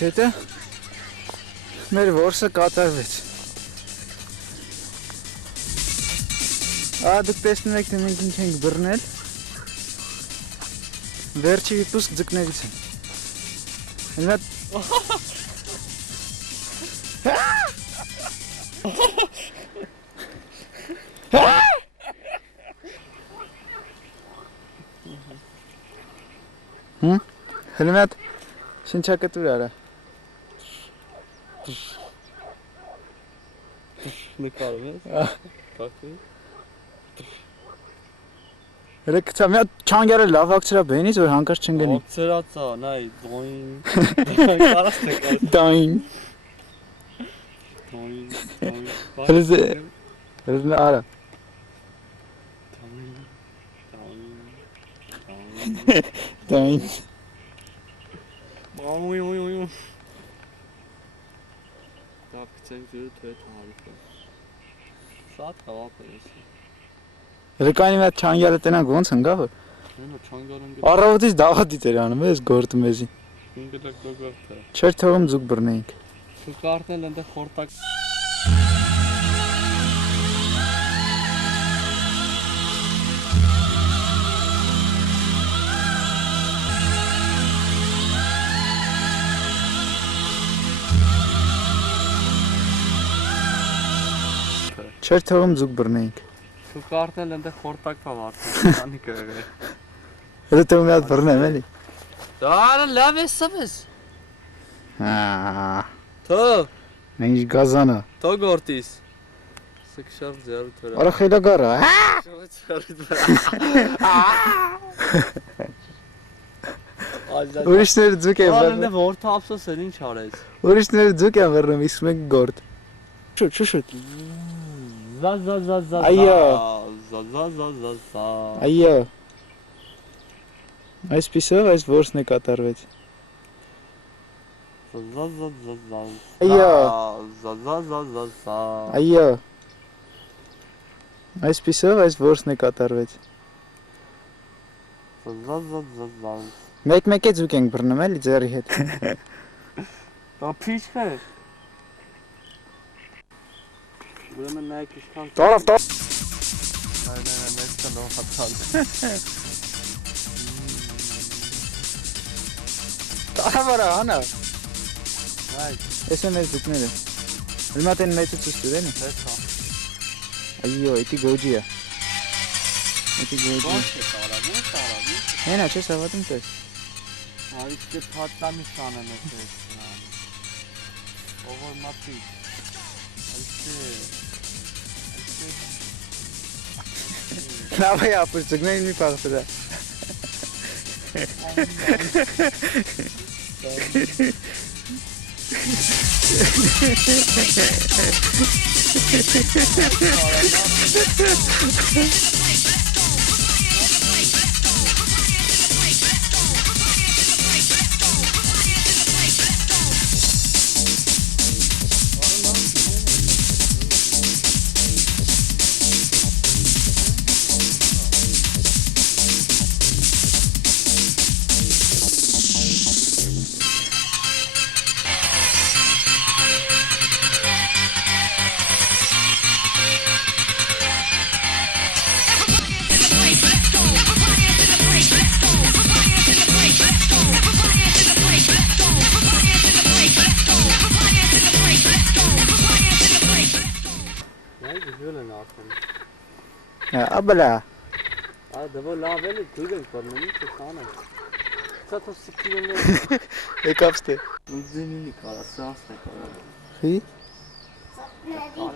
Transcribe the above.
հետո մեր որսը կատարվեց։ Դուք տեսնում եք, թե մենք ինչ ենք բռնել։ Վերջի վիպուսկ ձկներից են։ Հելմատ շնչակտուր արա։ Նկարում ես։ Հələ կցա մի հատ չանգերը լավ ակցրա բենից, որ հանկարծ չընկնի։ Ակցրացա, նայ, դոին։ Կարաս նկար։ Դային։ Հələ արա։ Դային։ Ոյ։ Դա կցենք ջուրը թե հարիկը։ Շատ հավաք ես։ Հələ կանի մի հատ չանգերը տնանք ոնց ընկա որ։ Նո չանգարում գա։ Առավոտից դաղադիտ էր անում ես գործում էսի։ Ինգլակ գողորթը։ Չէր թողում ձուկ բռնեինք։ Ու կարտել ընդ խորտակ։ Չէր թողում ձուկ բռնեինք։ Ու կարտել ընդ խորտակ բավարդ։ Անիկը եղել։ Հələ թող մի հատ բռնեմ էլի։ Դա լավ է սավես։ Թո։ Ինչ գազանա։ Թո գորտիս։ Սքշավ ձեռուտ վրա։ Արա խելագարա։ Ուրիշները ձուկ են բռնում։ բռնում։ Որթ ափսոս էր ինչ արեց։ Ուրիշները ձուկ են բռնում, իսկ մենք գործ։ Շուտ։ Զա։ Այո։ Զա։ Այո։ Այսպիսով այս որսն է կատարվեց։ Զա։ Այո։ Զա։ Այո։ Այսպիսով այս որսն է կատարվեց։ Զա։ Մեկ-մեկ է ձուկ ենք բռնում էլի ձեռի հետ։ Դա փիչք է։ Ուրեմն նայեք ինչքան։ Տարավ։ Նայ, մեծ կնող հացալ։ Տարավարա հանա։ Նայ, Ես եմ ես ձուկները։ Հլմատ են մեծը ցույց տուր էնի։ տեսա։ Այո, էտի գոջի է։ Էտի գոջի։ Ո՞նց է տարավ։ Հենա չես հավատում տես։ Այս դե փաթամի սանան է ես։ Ողոր մատի։ Լավ է ապուր ձուկներին մի պաղտրա։ Abla. Դվո լավ էլի դուք եք բռնում ինչ սանը։ Սա թո սիկիլն է։ Եկապստե։ Ուզենի կարա սանս է կարա։ Հի։ Կան։